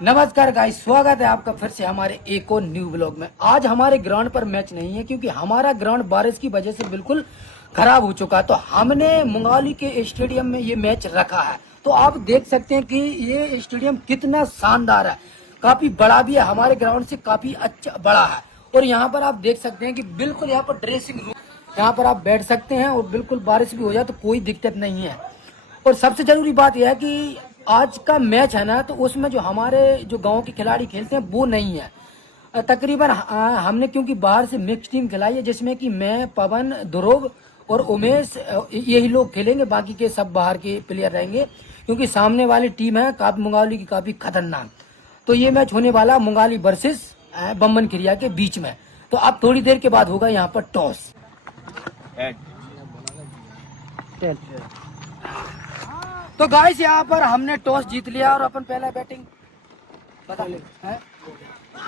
नमस्कार गाइस, स्वागत है आपका फिर से हमारे एक और न्यू ब्लॉग में। आज हमारे ग्राउंड पर मैच नहीं है क्योंकि हमारा ग्राउंड बारिश की वजह से बिल्कुल खराब हो चुका है। तो हमने मुंगाली के स्टेडियम में ये मैच रखा है। तो आप देख सकते हैं कि ये स्टेडियम कितना शानदार है, काफी बड़ा भी है, हमारे ग्राउंड से काफी अच्छा बड़ा है। और यहाँ पर आप देख सकते हैं कि बिल्कुल यहाँ पर ड्रेसिंग रूम, यहाँ पर आप बैठ सकते हैं और बिल्कुल बारिश भी हो जाए तो कोई दिक्कत नहीं है। और सबसे जरूरी बात यह है कि आज का मैच है ना, तो उसमें जो हमारे जो गांव के खिलाड़ी खेलते हैं वो नहीं है। तकरीबन हमने क्योंकि बाहर से मिक्स टीम खिलाई है, जिसमें कि मैं, पवन, ध्रुव और उमेश यही लोग खेलेंगे, बाकी के सब बाहर के प्लेयर रहेंगे क्योंकि सामने वाली टीम है काफी मुंगाली की काफी खतरनाक। तो ये मैच होने वाला मुंगाली वर्सेस बम्बन खिरिया के बीच में। तो अब थोड़ी देर के बाद होगा यहाँ पर टॉस। तो गाइस यहाँ पर हमने टॉस जीत लिया और अपन पहला बैटिंग बता ले है।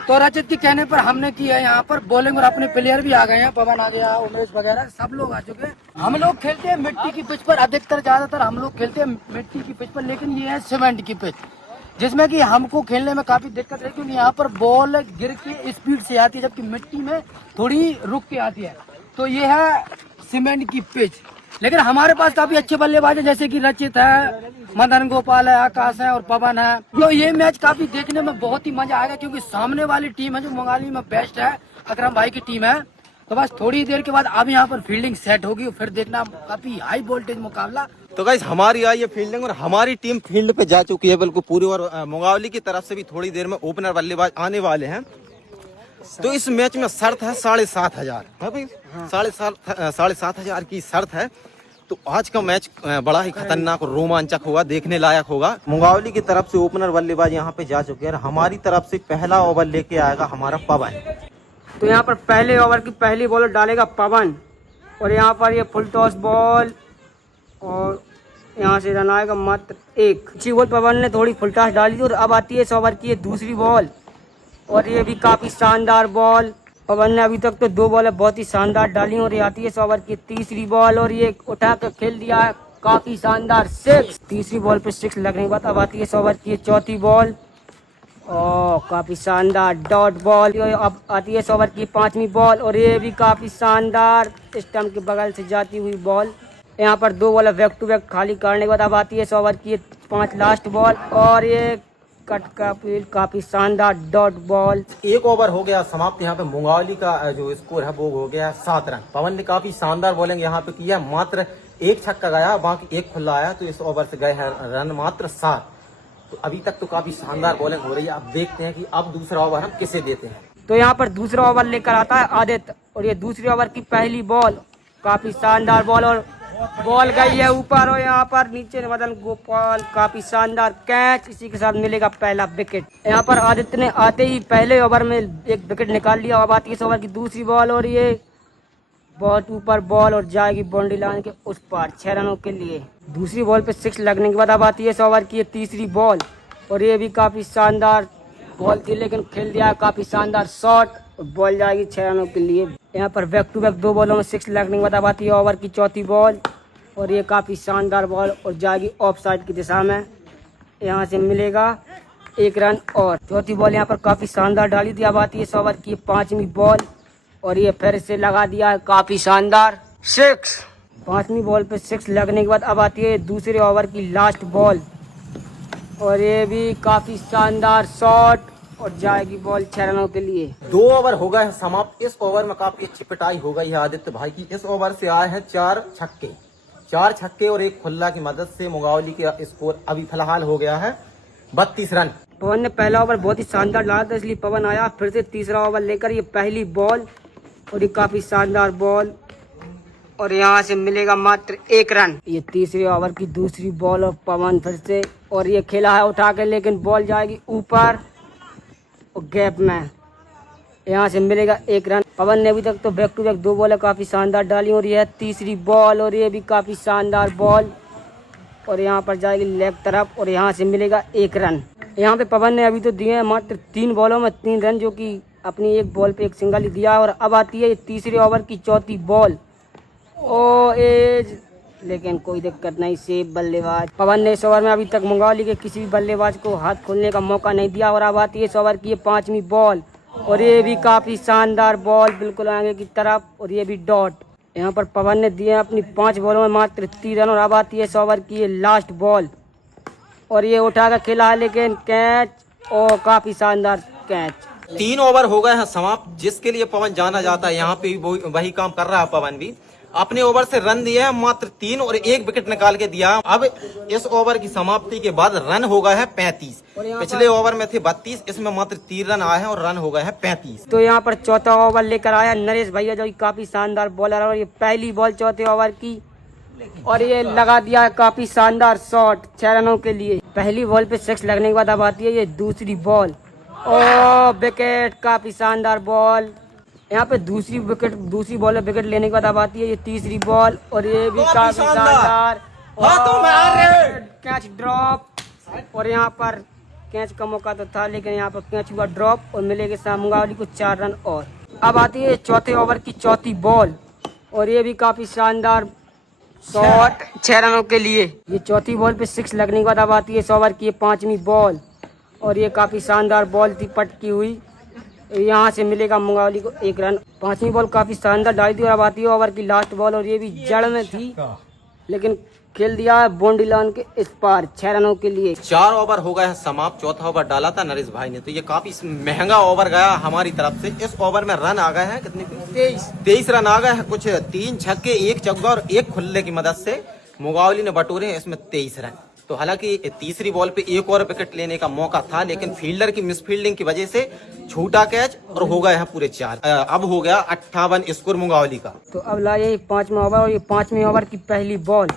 तो रचित के कहने पर हमने की है यहाँ पर बॉलिंग और अपने प्लेयर भी आ गए हैं, पवन आ गया, उमेश वगैरह सब लोग आ चुके हैं। हम लोग खेलते हैं मिट्टी की पिच पर, अधिकतर ज्यादातर हम लोग खेलते हैं मिट्टी की पिच पर, लेकिन ये है सीमेंट की पिच जिसमें कि हमको खेलने में काफी दिक्कत है क्योंकि यहाँ पर बॉल गिर के स्पीड से आती है जबकि मिट्टी में थोड़ी रुक के आती है। तो ये है सीमेंट की पिच, लेकिन हमारे पास काफी अच्छे बल्लेबाज है जैसे कि रचित है, मदन गोपाल है, आकाश है और पवन है। तो ये मैच काफी देखने में बहुत ही मजा आएगा क्योंकि सामने वाली टीम है जो मुंगाली में बेस्ट है, अकरम भाई की टीम है। तो बस थोड़ी देर के बाद अब यहाँ पर फील्डिंग सेट होगी, फिर देखना काफी हाई वोल्टेज मुकाबला। तो गाइस हमारी आई है फील्डिंग और हमारी टीम फील्ड पे जा चुकी है बिल्कुल पूरी। और मुंगावली की तरफ से भी थोड़ी देर में ओपनर बल्लेबाज आने वाले हैं। तो इस मैच में शर्त है 7,500 है भाई, 7,500 की शर्त है। तो आज का मैच बड़ा ही खतरनाक और रोमांचक होगा, देखने लायक होगा। मुंगावली की तरफ से ओपनर बल्लेबाज यहाँ पे जा चुके हैं। हमारी तरफ से पहला ओवर लेके आएगा हमारा पवन। तो यहाँ पर पहले ओवर की पहली बॉल डालेगा पवन और यहाँ पर ये फुल टॉस बॉल और यहाँ से रन आएगा मात्र एक। अच्छी बॉल पवन ने थोड़ी फुल टॉस डाली थी और अब आती है इस ओवर की दूसरी बॉल और ये भी काफी शानदार बॉल। पवन ने अभी तक तो 2 बॉल बहुत ही शानदार डाली और ये आती है इस ओवर की तीसरी बॉल और ये उठा कर खेल दिया है काफी शानदार 6। तीसरी बॉल पे 6 लगने के बाद अब आती है इस ओवर की चौथी बॉल और काफी शानदार डॉट बॉल। अब आती है इस ओवर की 5वीं बॉल और ये भी काफी शानदार स्टंप के बगल से जाती हुई बॉल। यहाँ पर 2 बॉल बैक टू बैक खाली करने के बाद अब आती है इस ओवर की 5 लास्ट बॉल और ये कट का फील्ड काफी शानदार डॉट बॉल। एक ओवर हो गया समाप्त। यहाँ पे मुंगावली का जो स्कोर है वो हो गया 7 रन। पवन ने काफी शानदार बॉलिंग यहाँ पे किया, मात्र 1 छक्का गया, बाकी 1 खुला आया। तो इस ओवर से गए हैं रन मात्र 7। तो अभी तक तो काफी शानदार बॉलिंग हो रही है। अब देखते हैं कि अब दूसरा ओवर हम किसे देते हैं। तो यहाँ पर दूसरा ओवर लेकर आता है आदित्य और ये दूसरे ओवर की पहली बॉल काफी शानदार बॉल और बॉल गई है ऊपर और यहाँ पर नीचे मदन गोपाल काफी शानदार कैच, इसी के साथ मिलेगा पहला विकेट। यहाँ पर आदित्य ने आते ही पहले ओवर में 1 विकेट निकाल लिया। अब आती है इस ओवर की दूसरी बॉल और ये बहुत ऊपर बॉल और जाएगी बाउंड्री लाइन के उस पार 6 रनों के लिए। दूसरी बॉल पे 6 लगने के बाद अब आती है इस ओवर की तीसरी बॉल और ये भी काफी शानदार बॉल थी लेकिन खेल दिया काफी शानदार शॉट और बॉल जाएगी 6 रनों के लिए। यहाँ पर बैक टू बैक 2 बॉलों में 6 लगने के बाद अब आती है ओवर की चौथी बॉल और ये काफी शानदार बॉल और जाएगी ऑफ साइड की दिशा में, यहाँ से मिलेगा 1 रन। और चौथी बॉल यहाँ पर काफी शानदार डाली थी। अब आती है इस ओवर की 5वीं बॉल और ये फिर से लगा दिया है काफी शानदार 6। 5वीं बॉल पे 6 लगने के बाद अब आती है दूसरे ओवर की लास्ट बॉल और ये भी काफी शानदार शॉट और जाएगी बॉल 6 रनों के लिए। 2 ओवर हो गए समाप्त। इस ओवर में काफी अच्छी पिटाई हो गई है आदित्य भाई की। इस ओवर से आए हैं 4 छक्के और 1 खुल्ला की मदद से मुंगावली का स्कोर अभी फिलहाल हो गया है 32 रन। पवन ने पहला ओवर बहुत ही शानदार डाला था इसलिए पवन आया फिर से तीसरा ओवर लेकर। ये पहली बॉल और ये काफी शानदार बॉल और यहाँ से मिलेगा मात्र 1 रन। ये तीसरे ओवर की दूसरी बॉल और पवन फिर से और ये खेला है उठा के लेकिन बॉल जाएगी ऊपर और गैप में, यहाँ से मिलेगा 1 रन। पवन ने अभी तक तो बैक टू बैक 2 बॉल काफी शानदार डाली और यह तीसरी बॉल और ये भी काफी शानदार बॉल और यहाँ पर जाएगी लेग तरफ और यहाँ से मिलेगा 1 रन। यहाँ पे पवन ने अभी तो दिए हैं मात्र 3 बॉलों में 3 रन, जो कि अपनी 1 बॉल पे 1 सिंगल ही दिया। और अब आती है तीसरे ओवर की चौथी बॉल ओ एज लेकिन कोई दिक्कत नहीं, सेफ बल्लेबाज। पवन ने इस ओवर में अभी तक मंगोली के किसी भी बल्लेबाज को हाथ खोलने का मौका नहीं दिया। और अब आती है इस ओवर की 5वीं बॉल और ये भी काफी शानदार बॉल बिल्कुल आगे की तरफ और ये भी डॉट। यहाँ पर पवन ने दिए अपनी 5 बॉलों में मात्र 3 रन। और अब आती है इस ओवर की ये लास्ट बॉल और ये उठाकर खेला है लेकिन कैच और काफी शानदार कैच। 3 ओवर हो गए हैं समाप्त, जिसके लिए पवन जाना जाता है। यहाँ पे भी वही काम कर रहा है पवन भी। अपने ओवर से रन दिए हैं मात्र 3 और 1 विकेट निकाल के दिया। अब इस ओवर की समाप्ति के बाद रन हो गए हैं 35। पिछले ओवर में थे 32, इसमें मात्र 3 रन आए हैं और रन हो गए हैं 35। तो यहाँ पर चौथा ओवर लेकर आया नरेश भैया जो काफी शानदार बॉलर है। और ये पहली बॉल चौथे ओवर की और ये लगा दिया काफी शानदार शॉट 6 रनों के लिए। पहली बॉल पे 6 लगने के बाद अब आती है ये दूसरी बॉल और विकेट, काफी शानदार बॉल। यहाँ पे दूसरी बॉल में विकेट लेने के बाद अब आती है ये तीसरी बॉल और ये भी काफी शानदार कैच ड्रॉप। और यहाँ पर कैच का मौका तो था लेकिन यहाँ पर कैच हुआ ड्रॉप और मिलेगा सामुंगावली को 4 रन और। अब आती है चौथे ओवर की चौथी बॉल और ये भी काफी शानदार शॉट 6 रनों के लिए। ये चौथी बॉल पे 6 लगने के बाद अब आती है इस ओवर की 5वीं बॉल और ये काफी शानदार बॉल थी पटकी हुई। यहाँ से मिलेगा मुंगावली को 1 रन। 5वीं बॉल काफी शानदार डाली थी। और अब आती है ओवर की लास्ट बॉल और ये भी जड़ में थी लेकिन खेल दिया है बाउंड्री लाइन के इस पार 6 रनों के लिए। 4 ओवर हो गए हैं समाप्त। चौथा ओवर डाला था नरेश भाई ने, तो ये काफी महंगा ओवर गया हमारी तरफ से। इस ओवर में रन आ गए हैं कितने? 23 रन आ गए हैं। कुछ 3 छक्के 1 चौका और 1 खुल्ले की मदद से मुंगावली ने बटोरे हैं इसमें 23 रन। तो हालांकि तीसरी बॉल पे 1 और विकेट लेने का मौका था लेकिन फील्डर की मिसफील्डिंग की वजह से छूटा कैच और हो गए हैं पूरे 4। अब हो गया 58 स्कोर मुंगावली का। तो अब लाए 5वां ओवर और ये 5वें ओवर की पहली बॉल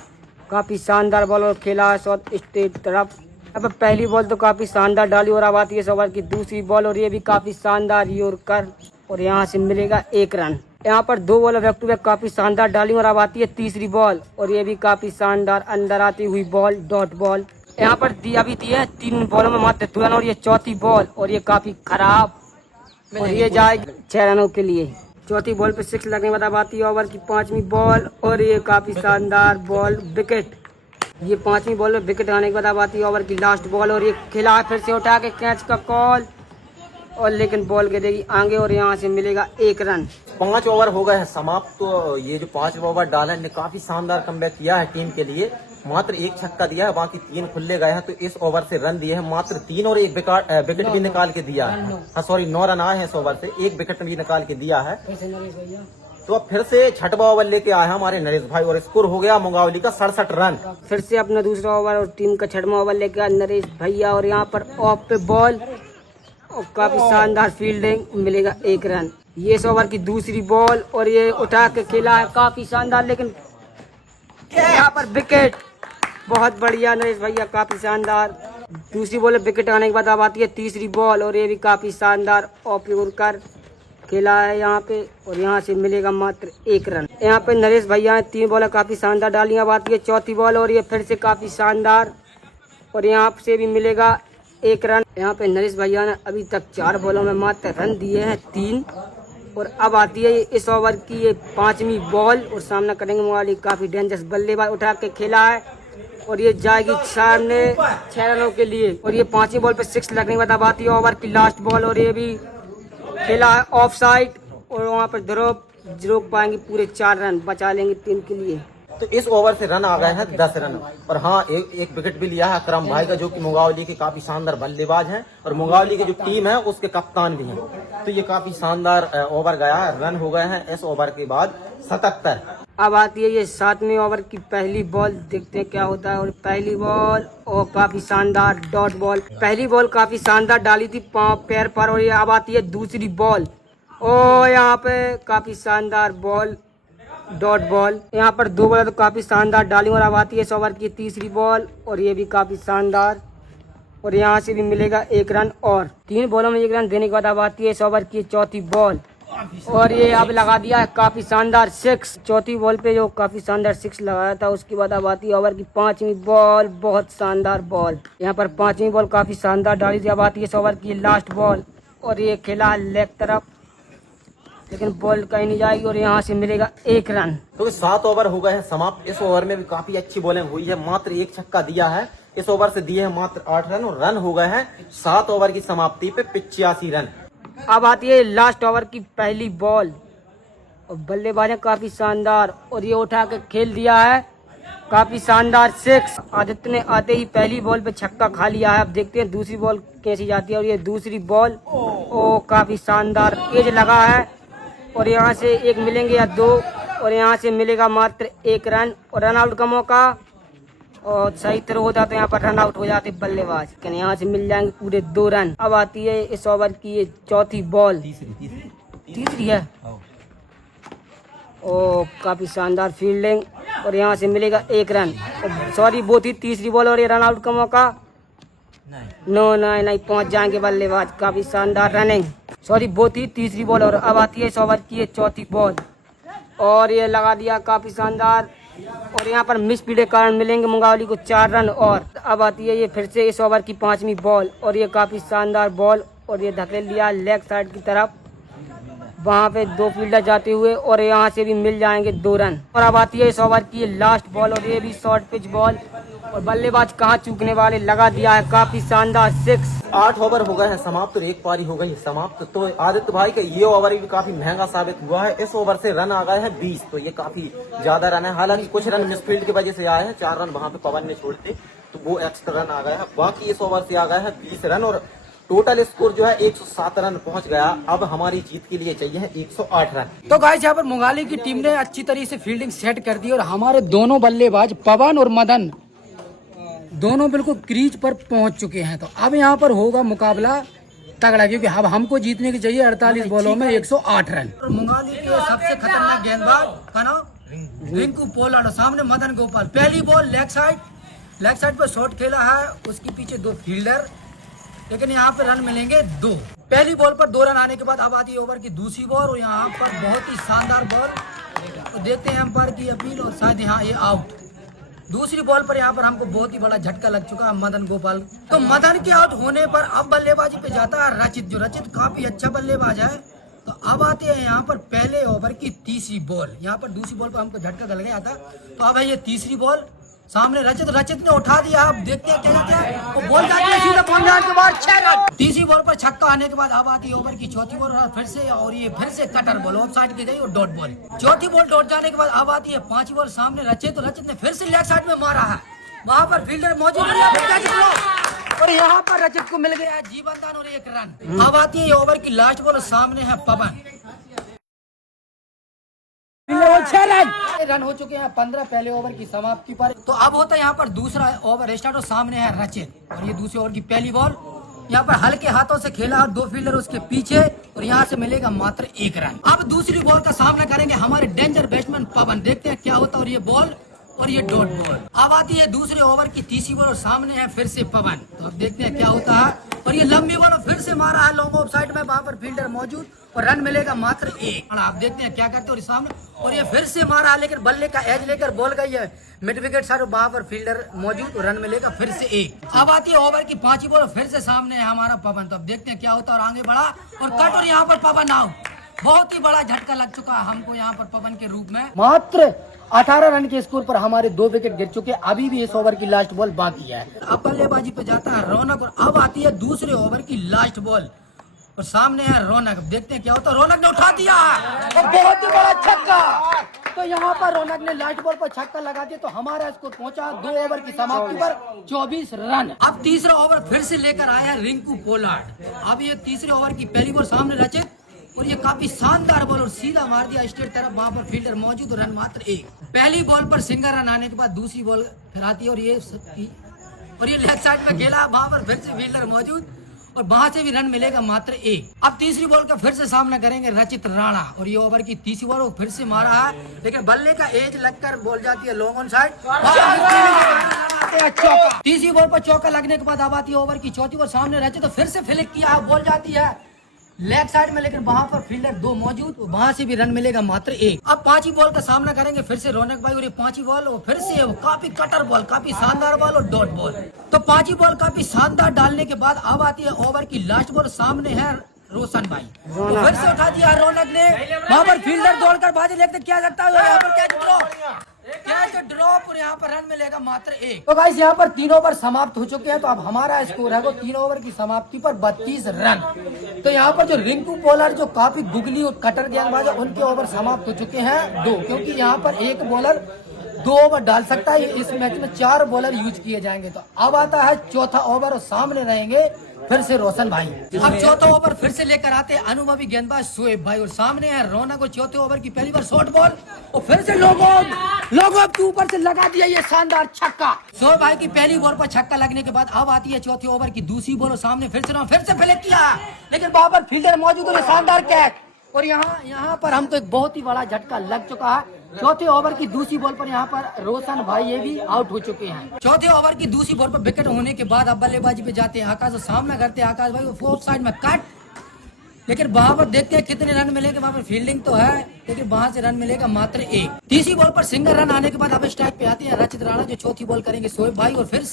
काफी शानदार बॉल और खेला है साउथ स्टेट तरफ। अब पहली बॉल तो काफी शानदार डाली और अब आती है इस ओवर की दूसरी बॉल और ये भी काफी शानदार यॉर्कर और यहाँ से मिलेगा 1 रन। यहाँ पर 2 बॉल बैक टू बैक काफी शानदार डाली और अब आती है तीसरी बॉल और ये भी काफी शानदार अंदर आती हुई बॉल डॉट बॉल। यहाँ पर दिया भी दी है 3 बॉलों में मात्र 2 रन और ये चौथी बॉल और ये काफी खराब और ये जाएगी 6 रनों के लिए। चौथी बॉल पे 6 लगने के बाद अब आती है ओवर की 5वीं बॉल और ये काफी शानदार बॉल विकेट। ये 5वीं बॉल में विकेट आने के बाद अब आती है ओवर की लास्ट बॉल और ये खिला फिर से उठा के कैच का कॉल और लेकिन बॉल गिरेगी आगे और यहाँ से मिलेगा 1 रन। 5 ओवर हो गए हैं समाप्त। तो ये जो 5 ओवर डाला ने काफी शानदार कमबैक किया है टीम के लिए। मात्र 1 छक्का दिया है, बाकी 3 खुले गए हैं। तो इस ओवर से रन दिए हैं मात्र 3 और 1 विकेट भी निकाल के दिया है। हाँ सॉरी 9 रन आए हैं इस ओवर से, 1 विकेट भी निकाल के दिया है। तो अब फिर से 6वां ओवर लेके आए हैं हमारे नरेश भाई और स्कोर हो गया मुंगावली का 67 रन। फिर से अपना दूसरा ओवर और टीम का 6वां ओवर लेके आए नरेश भैया और यहाँ पर ऑफ पे बॉल और काफी शानदार फील्डिंग मिलेगा 1 रन। ये इस ओवर की दूसरी बॉल और ये उठा के खेला है काफी शानदार लेकिन यहाँ पर विकेट। बहुत बढ़िया नरेश भैया, काफी शानदार। दूसरी बॉल विकेट आने के बाद अब आती है तीसरी बॉल और ये भी काफी शानदार ऑफ कर खेला है यहाँ पे और यहाँ से मिलेगा मात्र 1 रन। यहाँ पे नरेश भैया ने 3 बॉल काफी शानदार डाली। अब आती है चौथी बॉल और ये फिर से काफी शानदार और यहाँ से भी मिलेगा 1 रन। यहाँ पे नरेश भैया ने अभी तक 4 बॉलों में मात्र रन दिए हैं 3 और अब आती है इस ओवर की ये 5वीं बॉल और सामना करेंगे वाली काफी डेंजरस बल्लेबाज उठा के खेला है और ये जाएगी सामने 6 रनों के लिए। और ये 5वीं बॉल पे 6 लगने के बाद अब आती है ओवर की लास्ट बॉल और ये भी खेला है ऑफ साइड और वहाँ पर रोक पाएंगे पूरे 4 रन बचा लेंगे टीम के लिए। तो इस ओवर से रन आ गए हैं 10 रन और हाँ एक विकेट भी लिया है अकरम भाई का, जो कि मुंगावली के काफी शानदार बल्लेबाज हैं और मुंगावली की जो टीम है उसके कप्तान भी हैं। तो ये काफी शानदार ओवर गया है। रन हो गए हैं इस ओवर के बाद 77। अब आती है ये 7वें ओवर की पहली बॉल, देखते हैं क्या होता है। और पहली बॉल और काफी शानदार डॉट बॉल। पहली बॉल काफी शानदार डाली थी पैर पर और ये अब आती है दूसरी बॉल और यहाँ पे काफी शानदार बॉल डॉट बॉल। यहाँ पर 2 बॉल तो काफी शानदार डाली और अब आती है इस ओवर की तीसरी बॉल और ये भी काफी शानदार और यहाँ से भी मिलेगा 1 रन। और 3 बॉलों में 1 रन देने के बाद अब आती है इस ओवर की चौथी बॉल और ये अब लगा दिया है काफी शानदार 6। चौथी बॉल पे जो काफी शानदार 6 लगाया था उसके बाद अब आती है ओवर की 5वीं बॉल, बहुत शानदार बॉल। यहाँ पर 5वीं बॉल काफी शानदार डाली थी। अब आती है इस ओवर की लास्ट बॉल और ये खेला है लेग तरफ लेकिन बॉल कहीं नहीं जाएगी और यहाँ से मिलेगा 1 रन। तो 7 ओवर हो गए हैं समाप्त। इस ओवर में भी काफी अच्छी बॉलिंग हुई है, मात्र 1 छक्का दिया है। इस ओवर से दिए हैं मात्र 8 रन और रन हो गए हैं 7 ओवर की समाप्ति पे 85 रन। अब आती है लास्ट ओवर की पहली बॉल और बल्लेबाज है काफी शानदार और ये उठा के खेल दिया है काफी शानदार 6। आदित्य ने आते ही पहली बॉल पे छक्का खा लिया है। अब देखते हैं दूसरी बॉल कैसी जाती है और ये दूसरी बॉल ओ काफी शानदार एज लगा है और यहाँ से 1 मिलेंगे या 2 और यहाँ से मिलेगा मात्र 1 रन और रन आउट का मौका और सही तरह होता तो यहाँ पर रन आउट हो जाते बल्लेबाज, लेकिन यहाँ से मिल जाएंगे पूरे 2 रन। अब आती है इस ओवर की ये चौथी बॉल, तीसरी है ओ काफी शानदार फील्डिंग और यहाँ से मिलेगा 1 रन। सॉरी वो थी तीसरी बॉल और ये रन आउट का मौका नहीं पहुंच जाएंगे बल्लेबाज, काफी शानदार रनिंग। सॉरी वो थी तीसरी बॉल और अब आती है इस ओवर की ये चौथी बॉल और ये लगा दिया काफी शानदार और यहाँ पर मिस फील्ड के कारण मिलेंगे मुंगावली को 4 रन। और अब आती है ये फिर से इस ओवर की 5वीं बॉल और ये काफी शानदार बॉल और ये धकेल दिया लेग साइड की तरफ, वहाँ पे 2 फील्डर जाते हुए और यहाँ से भी मिल जाएंगे 2 रन। और अब आती है इस ओवर की ये लास्ट बॉल और ये भी शॉर्ट पिच बॉल और बल्लेबाज कहाँ चूकने वाले, लगा दिया है काफी शानदार 6। 8 ओवर हो गए हैं समाप्त और 1 पारी हो गई समाप्त। तो आदित्य भाई का ये ओवर भी काफी महंगा साबित हुआ है। इस ओवर से रन आ गए हैं 20, तो ये काफी ज्यादा रन है। हालांकि कुछ रन मिसफील्ड की वजह से आए हैं, 4 रन वहां पे पवन ने छोड़ते तो वो एक्स्ट्रा रन आ गए हैं। बाकी इस ओवर से आ गए हैं 20 रन और टोटल स्कोर जो है 107 रन पहुंच गया। अब हमारी जीत के लिए चाहिए है 108 रन। तो गाइस यहाँ पर मुंगाली की टीम ने अच्छी तरीके से फील्डिंग सेट कर दी और हमारे दोनों बल्लेबाज पवन और मदन दोनों बिल्कुल क्रीज पर पहुंच चुके हैं। तो अब यहाँ पर होगा मुकाबला तगड़ा, क्योंकि अब हमको जीतने की चाहिए 48 बॉलों में 108 रन। और मुंगाली के सबसे खतरनाक गेंदबाज का नाम रिंकू पोलार्ड, सामने मदन गोपाल। पहली बॉल लेग साइड पर शॉट खेला है, उसके पीछे 2 फील्डर, लेकिन यहाँ पे रन मिलेंगे 2। पहली बॉल पर 2 रन आने के बाद अब आती है ओवर की दूसरी बॉल और यहाँ पर बहुत ही शानदार बॉल। तो देखते हैं अंपायर की अपील और शायद यहाँ ये आउट। दूसरी बॉल पर यहाँ पर हमको बहुत ही बड़ा झटका लग चुका है मदन गोपाल। तो मदन के आउट होने पर अब बल्लेबाजी पे जाता है रचित, जो रचित काफी अच्छा बल्लेबाज है। तो अब आते हैं यहाँ पर पहले ओवर की तीसरी बॉल। यहाँ पर दूसरी बॉल पर हमको झटका लग गया था, तो अब है ये तीसरी बॉल। सामने रचित ने उठा दिया। अब देखते हैं क्या जाता है, वो बॉल जाती है सीधा पंजाब के बाद 6 रन। तीसरी बॉल पर छक्का आने के बाद अब आती है ओवर की चौथी बॉल और फिर से, और ये फिर से कटर बॉल ऑफ साइड की गई और डॉट बॉल। चौथी बॉल डॉट जाने के बाद अब आती है 5वीं बॉल। सामने रचित ने फिर से लेग साइड में मारा है, वहाँ पर फील्डर मौजूद है और यहाँ पर रचित को मिल गया जीवन दान और 1 रन। अब आती है ओवर की लास्ट बॉल, सामने है पवन, 6 रन हो चुके हैं 15 पहले ओवर की समाप्ति पर। तो अब होता है यहाँ पर दूसरा ओवर स्टार्ट और सामने है रचित और ये दूसरे ओवर की पहली बॉल। यहाँ पर हल्के हाथों से खेला और 2 फील्डर उसके पीछे और यहाँ से मिलेगा मात्र 1 रन। अब दूसरी बॉल का सामना करेंगे हमारे डेंजर बैट्समैन पवन, देखते हैं क्या होता है। और ये बॉल और ये डॉट बॉल। अब आती है दूसरे ओवर की तीसरी बॉल और सामने है फिर से पवन, तो अब देखते हैं क्या होता है। और ये लंबी बॉल फिर से मारा है लॉन्ग ऑफ साइड में, वहाँ पर फील्डर मौजूद और रन मिलेगा मात्र 1। आप देखते हैं क्या करते हैं और सामने, और ये फिर से मारा है लेकिन बल्ले का एज लेकर बॉल गई है मिड विकेट साइड, वहाँ पर फील्डर मौजूद और रन मिलेगा फिर से 1। अब आती है ओवर की 5वीं बॉल, फिर से सामने है हमारा पवन, तो अब देखते हैं क्या होता है। और आगे बढ़ा और कट और यहाँ पर पवन आउट। बहुत ही बड़ा झटका लग चुका है हमको यहाँ पर पवन के रूप में। मात्र 18 रन के स्कोर पर हमारे 2 विकेट गिर चुके। अभी भी इस ओवर की लास्ट बॉल बाकी है। अब बल्लेबाजी पे जाता है रौनक और अब आती है दूसरे ओवर की लास्ट बॉल और सामने है रौनक। देखते हैं क्या होता है। रौनक ने उठा दिया और बहुत ही बड़ा छक्का। तो यहाँ पर रौनक ने लास्ट बॉल पर छक्का लगा दिया, तो हमारा स्कोर पहुंचा 2 ओवर की समाप्ति पर 24 रन। अब तीसरा ओवर फिर से लेकर आया रिंकू पोलार्ड। अब ये तीसरे ओवर की पहली बॉल, सामने रचित और ये काफी शानदार बॉल और सीधा मार दिया स्ट्रेट तरफ, वहाँ पर फील्डर मौजूद और रन मात्र 1। पहली बॉल पर सिंगल रन आने के बाद दूसरी बॉल फिर आती है और ये लेफ्ट साइड में खेला, वहाँ पर फिर से फील्डर मौजूद और वहां से भी रन मिलेगा मात्र 1। अब तीसरी बॉल का फिर से सामना करेंगे रचित राणा और ये ओवर की तीसरी बॉल फिर से मारा है, लेकिन बल्ले का एज लगकर बॉल जाती है लॉन्ग ऑन साइड। तीसरी बॉल पर चौका लगने के बाद अब आती है ओवर की चौथी बॉल, सामने रचित तो फिर से फ्लिक किया, बॉल जाती है लेग साइड में, लेकिन वहां पर फील्डर 2 मौजूद, वहां से भी रन मिलेगा मात्र 1। अब 5वीं बॉल का सामना करेंगे फिर से रौनक भाई और ये 5वीं बॉल और फिर से काफी कटर बॉल, काफी शानदार बॉल और डॉट बॉल। तो 5वीं बॉल काफी शानदार डालने के बाद अब आती है ओवर की लास्ट बॉल, सामने है रोशन भाई, तो फिर से उठा दिया रौनक ने। वहाँ पर फील्डर दौड़कर बाजी लेते क्या लगता है, यहाँ पर कैच ड्रॉप और यहाँ पर रन मिलेगा मात्र 1। तो गाइस यहाँ पर 3 ओवर समाप्त हो चुके हैं, तो अब हमारा स्कोर है वो 3 ओवर की समाप्ति पर 32 रन। तो यहाँ पर जो रिंकू बॉलर जो काफी गुगली और कटर गेंदबाज है, उनके ओवर समाप्त हो चुके हैं 2, क्योंकि यहाँ पर एक बॉलर 2 ओवर डाल सकता है। इस मैच में 4 बॉलर यूज किए जाएंगे। तो अब आता है चौथा ओवर और सामने रहेंगे फिर से रोशन भाई। अब चौथा ओवर फिर से लेकर आते हैं अनुभवी गेंदबाज शोएब भाई, और सामने है रौनक को चौथे ओवर की पहली बार शॉर्ट बॉल और फिर से लोगों के ऊपर से लगा दिया ये शानदार छक्का। शोएब भाई की पहली बॉल पर छक्का लगने के बाद अब आती है चौथे ओवर की दूसरी बॉल और सामने फिर से फ्लिक किया, लेकिन वहां पर फील्डर मौजूद है, शानदार कैच। और यहाँ पर हमको एक बहुत ही बड़ा झटका लग चुका है। चौथे ओवर की दूसरी बॉल पर यहाँ पर रोशन भाई ये भी आउट हो चुके हैं। चौथे ओवर की दूसरी बॉल पर विकेट होने के बाद अब बल्लेबाजी पे जाते हैं आकाश, और सामना करते हैं आकाश भाई, फोर्थ साइड में कट, लेकिन वहां पर देखते हैं कितने रन मिलेंगे। वहां पर फील्डिंग तो है, लेकिन वहां से रन मिलेगा मात्र 1। तीसरी बॉल पर सिंगल रन आने के बाद अब स्ट्राइक पे आते हैं रचित राणा, जो चौथी बॉल करेंगे शोएब भाई, और फिर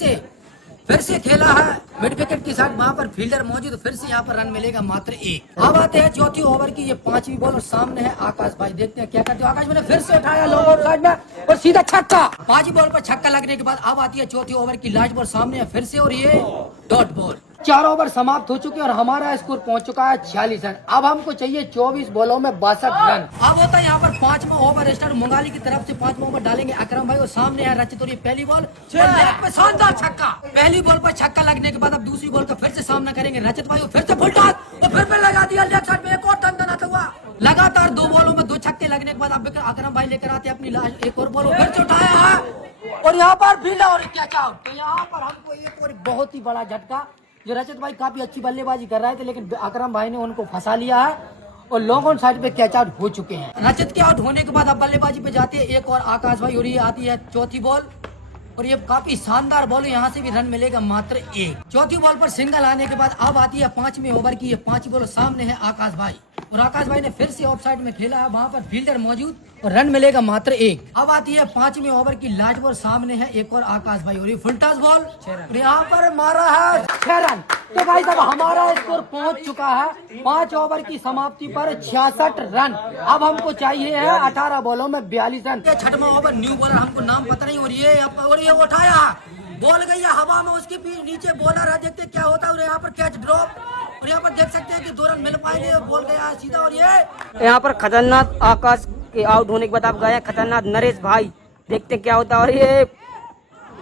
से खेला है मिड विकेट के साथ, वहां पर फील्डर मौजूद, फिर से यहाँ पर रन मिलेगा मात्र 1। अब आते हैं चौथी ओवर की ये 5वीं बॉल और सामने है आकाश भाई, देखते हैं क्या करते हैं। आकाश मैंने फिर से उठाया लॉन्ग ऑफ साइड में और सीधा छक्का। 5वीं बॉल पर छक्का लगने के बाद अब आती है चौथी ओवर की लास्ट बॉल, सामने है फिर से और ये डॉट बॉल। 4 ओवर समाप्त हो चुके हैं और हमारा स्कोर पहुंच चुका है 46 रन। अब हमको चाहिए 24 बॉलों में 62 रन। अब होता है यहाँ पर 5वां ओवर स्टार्ट, मुंगाली की तरफ से 5वां ओवर डालेंगे अकरम भाई, और सामने है रचित, और ये पहली बॉल पे शानदार छक्का। पहली बॉल पर छक्का लगने के बाद अब दूसरी बॉल का फिर से सामना करेंगे रचित भाई, और फिर से फुल टॉस और फिर लगा दिया लेफ्ट साइड में एक और टन हुआ। लगातार 2 बॉलों में 2 छक्के लगने के बाद अब अकरम भाई लेकर आते हैं अपनी लास्ट एक और बॉल, फिर से उठाया है और यहाँ पर फील्डर और कैच आउट। तो यहाँ पर हमको एक और बहुत ही बड़ा झटका, जो रचित भाई काफी अच्छी बल्लेबाजी कर रहे थे, लेकिन अकरम भाई ने उनको फंसा लिया है और लॉन्ग ऑन साइड पे कैच आउट हो चुके हैं। रचित के आउट होने के बाद अब बल्लेबाजी पे जाती है एक और आकाश भाई, और ये आती है चौथी बॉल, और ये काफी शानदार बॉल, यहाँ से भी रन मिलेगा मात्र 1। चौथी बॉल पर सिंगल आने के बाद अब आती है 5वें ओवर की ये 5वीं बॉल, सामने है आकाश भाई, और आकाश भाई ने फिर से ऑफ साइड में खेला है, वहाँ पर फील्डर मौजूद और रन मिलेगा मात्र 1। अब आती है 5वें ओवर की लास्ट बॉल, सामने है एक और आकाश भाई, और ये फुल टॉस बॉल और यहाँ पर मारा है 6 रन। तो भाई साहब हमारा स्कोर पहुंच चुका है 5 ओवर की समाप्ति पर 66 रन। अब हमको चाहिए है 18 बॉलों में 42 रन। 6वां ओवर न्यू बॉलर, हमको नाम पता नहीं, और ये उठाया बॉल गई है हवा में, उसके भी नीचे बॉलर है, देखते क्या होता है। और यहाँ पर कैच ड्रॉप, और यहाँ पर देख सकते हैं कि 2 रन मिल पाएंगे, बॉल गया सीधा, और ये यहाँ पर खतरनाक आकाश के आउट होने के बाद आप गए खतरनाक नरेश भाई, देखते क्या होता है। और ये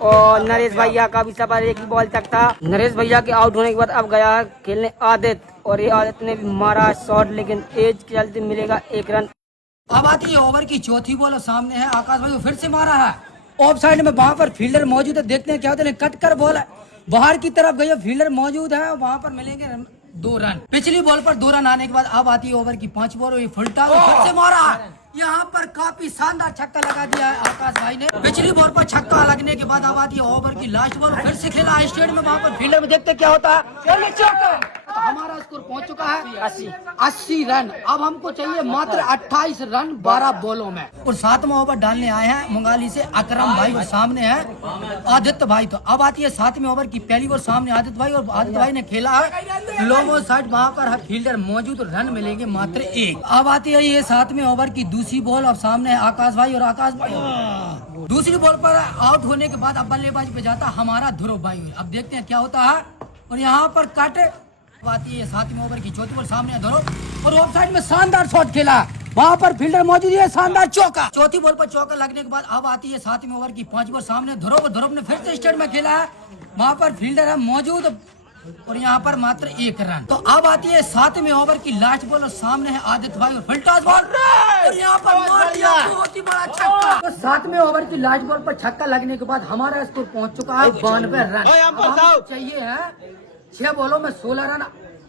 और नरेश भैया का भी सफर एक ही बॉल तक था। नरेश भैया के आउट होने के बाद अब गया है खेलने आदित्य, और ये आदित्य ने भी मारा शॉट, लेकिन एज के चलते मिलेगा 1 रन। अब आती है ओवर की चौथी बॉल और सामने है आकाश भाई, फिर से मारा है ऑफ साइड में, वहां पर फील्डर मौजूद है, देखते हैं क्या होता है। कट कर बॉल बाहर की तरफ गई है, फील्डर मौजूद है, वहां पर मिलेंगे 2 रन। पिछली बॉल पर 2 रन आने के बाद अब आती है ओवर की 5वीं बॉल, और ये फुल टॉस फिर से मारा है। यहाँ पर काफी शानदार छक्का लगा दिया है आकाश भाई ने। पिछली बॉल पर छक्का लगने के बाद अब आती है ओवर की लास्ट बॉल, फिर से खेला स्टेट में, वहाँ पर फील्डर में देखते क्या होता है। तो हमारा स्कोर पहुंच चुका है 80 रन। अब हमको चाहिए मात्र 28 रन 12 बॉलों में, और 7वां ओवर डालने आए हैं मुंगाली से अकरम भाई, और सामने है आदित्य भाई। तो अब आती है 7वें ओवर की पहली बॉल, सामने आदित्य भाई, और आदित्य भाई ने खेला है लॉन्ग ऑन साइड, वहाँ पर फील्डर मौजूद, रन मिलेंगे मात्र 1। अब आती है ये 7वें ओवर की दूसरी बॉल, अब सामने है आकाश भाई, और आकाश भाई दूसरी बॉल पर आउट होने के बाद अब बल्लेबाजी पे जाता हमारा ध्रुव भाई। अब देखते हैं क्या होता है, और यहाँ पर कट आती है 7वें ओवर की चौथी बॉल, सामने ध्रुव, और ऑफ साइड में शानदार शॉट खेला, वहाँ पर फील्डर मौजूद है, शानदार चौका। चौथी बॉल पर चौका लगने के बाद अब आती है 7वें ओवर की 5वीं बॉल, सामने ध्रुव ने फिर से स्टेट में खेला है, वहाँ पर फील्डर है मौजूद, और यहाँ पर मात्र 1 रन। तो अब आती है 7वें ओवर की लास्ट बॉल, और सामने है आदित्य भाई, और फुल टॉस बॉल, और यहाँ पर मार दिया बहुत ही बड़ा छक्का। तो 7वें ओवर की लास्ट बॉल पर छक्का लगने के बाद हमारा स्कोर पहुंच चुका है 92 रन। चाहिए है 6 बॉलों में 16 रन।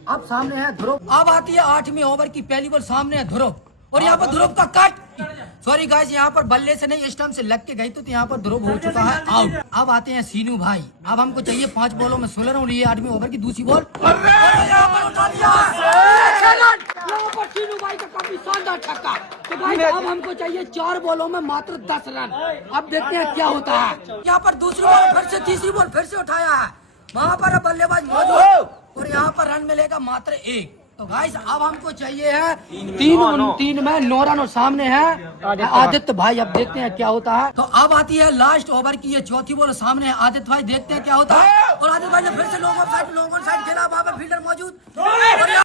अब सामने है ध्रुव। अब आती है 8वें ओवर की पहली बॉल, सामने है ध्रुव, और यहाँ पर ध्रुव का कट, सॉरी गाइस, यहाँ पर बल्ले से नहीं स्टंप से लग के गई, तो यहाँ पर ध्रुव हो चुका है आउट। अब आते हैं सीनू भाई। अब हमको चाहिए 5 बॉलों में 16 रन, और ये 8वें ओवर की दूसरी बॉल, यहाँ पर सीनू भाई का काफी शानदार छक्का। तो गाइस अब हमको चाहिए 4 बॉलों में मात्र 10 रन। अब देखते हैं क्या होता है। यहाँ पर दूसरी बॉल, फिर से तीसरी बॉल, फिर से उठाया है, वहाँ पर बल्लेबाज मौजूद, और यहाँ पर रन मिलेगा मात्र 1। तो गाइस अब हमको चाहिए है तीन में 9 रन और सामने है आदित्य भाई। अब देखते हैं क्या होता है। तो अब आती है लास्ट ओवर की ये चौथी बॉल, सामने है आदित्य भाई, देखते हैं क्या होता है। और आदित्य भाई ने फिर से लॉन्ग ऑन साइड खेला, वहां पर फील्डर मौजूद।